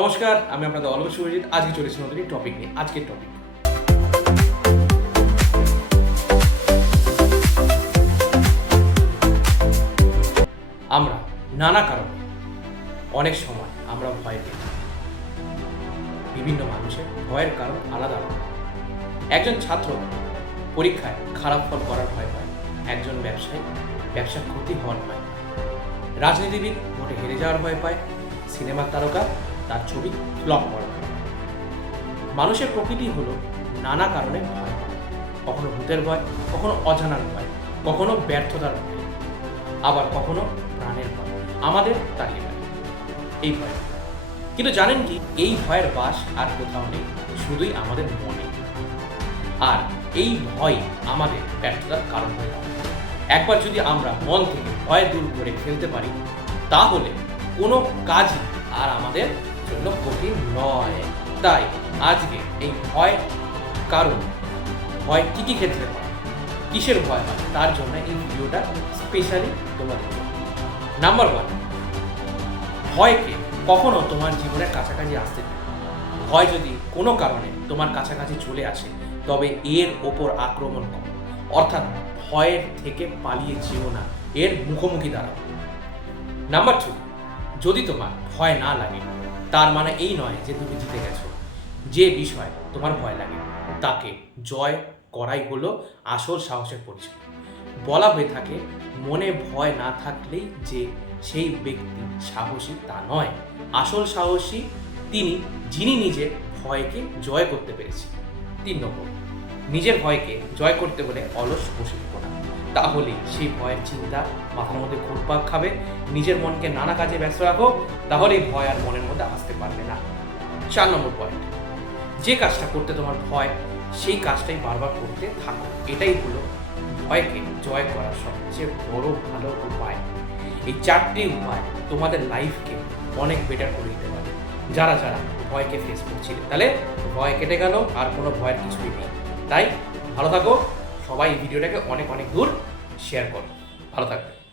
নমস্কার, আমি আপনাদের অলক সুরজিৎ আজকে চলেছি নতুন টপিক নিয়ে। আজকের টপিক আমরা নানা কারণে, অনেক সময় আমরা ভয় পেয়ে। বিভিন্ন মানুষের ভয়ের কারণ আলাদা আলাদা। একজন ছাত্র পরীক্ষায় খারাপ ফল করার ভয় পায়, একজন ব্যবসায়ী ব্যবসা ক্ষতি হওয়ার ভয় পায়। রাজনীতিবিদ ভোটে হেরে যাওয়ার ভয় পায়, সিনেমার তারকা তার ছবি ভয় পায়। মানুষের প্রকৃতি হলো নানা কারণে ভয় কখনো ভূতের ভয়, কখনো অজানার ভয়, কখনো ব্যর্থতার ভয়, আবার কখনো প্রাণের ভয়। আমাদের পায় এই ভয়। কিন্তু জানেন কি, এই ভয়ের বাস আর কোথাও নেই, শুধুই আমাদের মনে। আর এই ভয় আমাদের ব্যর্থতার কারণ হয়ে দাঁড়ায়। একবার যদি আমরা মন থেকে ভয় দূর করে ফেলতে পারি, তাহলে কোনো কাজই আর আমাদের জন্য কঠিন নয়। তাই, আজকে এই ভয় কারণ, ভয় কী কী ক্ষেত্রে হয় কিসের ভয় হয়, তার জন্য এই ভিডিওটা স্পেশালি তোমাদের নাম্বার ওয়ান ভয়কে কখনো তোমার জীবনের কাছাকাছি আসতে ভয় যদি কোনো কারণে তোমার কাছাকাছি চলে আসে, তবে এর ওপর আক্রমণ করো। অর্থাৎ ভয়ের থেকে পালিয়ে যেও না, এর মুখোমুখি দাঁড়াও। নাম্বার টু যদি তোমার ভয় না লাগে তার মানে এই নয় যে তুমি জিতে গেছো। যে বিষয় তোমার ভয় লাগে, তাকে জয় করাই হলো আসল সাহসের পরিচয়। বলা হয়ে থাকে, মনে ভয় না থাকলেই যে সেই ব্যক্তি সাহসী তা নয়। আসল সাহসী তিনি, যিনি নিজের ভয়কে জয় করতে পেরেছে তিন নম্বর, নিজের ভয়কে জয় করতে হলে অলস বসে না। তাহলে সেই ভয়ের চিন্তা মাথার মধ্যে ঘুরপাক খাবে, নিজের মনকে নানা কাজে ব্যস্ত রাখো তাহলে ভয় আর মনের মধ্যে আসতে পারবে না। চার নম্বর পয়েন্ট যে কাজটা করতে তোমার ভয়, সেই কাজটাই বারবার করতে থাকো। এটাই হলো ভয়কে জয় করার সবচেয়ে বড় ভালো উপায়। এই চারটি উপায় তোমাদের লাইফকে অনেক বেটার করে দিতে পারে। যারা যারা ভয়কে ফেস করছিলে, তাহলে ভয় কেটে গেল, আর কোনো ভয়ের কিছুই নেই। তাই ভালো থাকো সবাই ভিডিওটাকে অনেক অনেক দূর শেয়ার করো। ভালো থাকবে।